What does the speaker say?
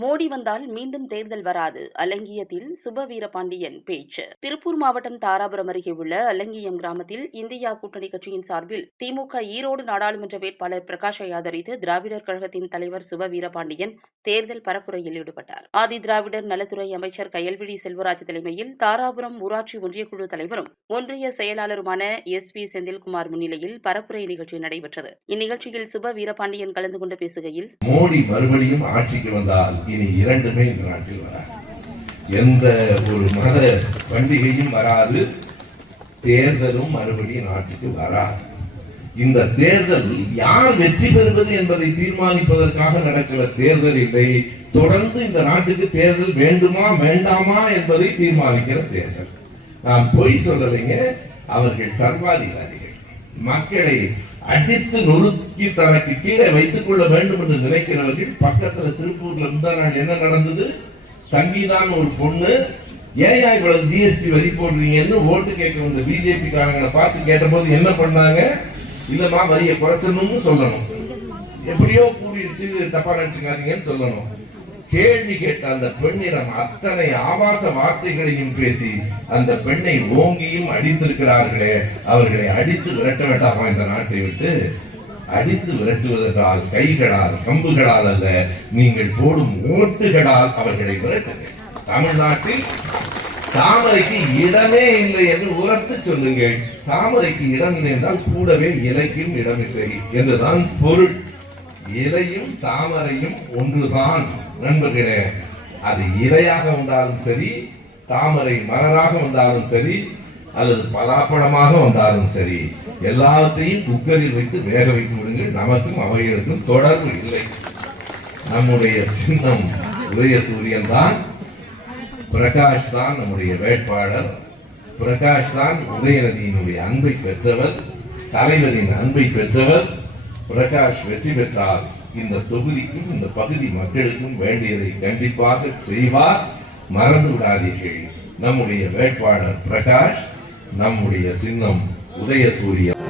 மோடி வந்தால் மீண்டும் தேர்தல் வராது. அலங்கியத்தில் சுப வீரபாண்டியன் பேச்சு. திருப்பூர் மாவட்டம் தாராபுரம் அருகே உள்ள அலங்கியம் கிராமத்தில் இந்தியா கூட்டணி கட்சியின் சார்பில் திமுக ஈரோடு நாடாளுமன்ற வேட்பாளர் பிரகாஷை ஆதரித்து திராவிடர் கழகத்தின் தலைவர் சுப வீரபாண்டியன் தேர்தல் பரப்புரையில் ஈடுபட்டார். ஆதி திராவிடர் நலத்துறை அமைச்சர் கயல்விழி செல்வராஜ் தலைமையில் தாராபுரம் ஊராட்சி ஒன்றியக்குழு தலைவரும் ஒன்றிய செயலாளருமான SP செந்தில்குமார் முன்னிலையில் பரப்புரை நிகழ்ச்சி நடைபெற்றது. இந்நிகழ்ச்சியில் சுப வீரபாண்டியன் கலந்து கொண்டு பேசுகையில், மோடி மறுபடியும் ஆட்சிக்கு வந்தால் இனி இரண்டுமே இந்த நாட்டில் வராது. எந்த ஒரு மத பண்டிகையும் வராது, தேர்தலும் மறுபடியும் நாட்டுக்கு வராது. இந்த தேர்தல் யார் வெற்றி பெறுவது என்பதை தீர்மானிப்பதற்காக நடக்கிற தேர்தல் இல்லை. தொடர்ந்து இந்த நாட்டுக்கு தேர்தல் வேண்டுமா வேண்டாமா என்பதை தீர்மானிக்கிற தேர்தல். நான் பொய் சொல்லலைங்க. அவர்கள் சர்வாதிகாரிகள். மக்களை அடித்து நொறுக்கி தனக்கு கீழே வைத்துக் கொள்ள வேண்டும் என்று நினைக்கிறவர்கள். பக்கத்துல திருப்பூர்ல இருந்த நாள் என்ன நடந்தது? சங்கீதான் ஒரு பொண்ணு, ஏன் இவ்வளவு GST வரி போடுறீங்கன்னு ஓட்டு கேட்க வந்த பிஜேபி காரங்களை பார்த்து கேட்ட போது என்ன பண்ணாங்க? இல்லமா வரியை குறைச்சணும்னு சொல்லணும், எப்படியோ கூடிடுச்சு தப்பா நினைச்சுக்காதீங்கன்னு சொல்லணும். கேள்வி கேட்ட அந்த பெண்ணிடம் அத்தனை ஆபாச வார்த்தைகளையும் பேசி அந்த பெண்ணை ஓங்கியும் அடித்திருக்கிறார்களே, அவர்களை அடித்து விரட்ட வேண்டாமா இந்த நாட்டை விட்டு? அடித்து விரட்டுவதற்கால் கைகளால் கம்புகளால் அல்ல, நீங்கள் போடும் ஓட்டுகளால் அவர்களை விரட்டுங்கள். தமிழ்நாட்டில் தாமரைக்கு இடமே இல்லை என்று உரத்து சொல்லுங்கள். தாமரைக்கு இடம் இல்லை என்றால் கூடவே இலைக்கும் இடமில்லை என்றுதான் பொருள். இலையும் தாமரையும் ஒன்றுதான் நண்பர்களே. அது இலையாக வந்தாலும் சரி, தாமரை மலராக வந்தாலும் சரி, அல்லது பலாப்பழமாக வந்தாலும் சரி, எல்லாத்தையும் குக்கரில் வைத்து வேக வைத்து விடுங்கள். நமக்கும் அவைகளுக்கும் தொடர்பு இல்லை. நம்முடைய சின்னம் உதயசூரியன் தான். பிரகாஷ் தான் நம்முடைய வேட்பாளர். பிரகாஷ் தான் உதயநிதியினுடைய அன்பை பெற்றவர், தலைவரின் அன்பை பெற்றவர். பிரகாஷ் வெற்றி பெற்றால் இந்த தொகுதிக்கும் இந்த பகுதி மக்களுக்கும் வேண்டியதை கண்டிப்பாக செய்வார். மறந்து விடாதீர்கள். நம்முடைய வேட்பாளர் பிரகாஷ், நம்முடைய சின்னம் உதயசூரியன்.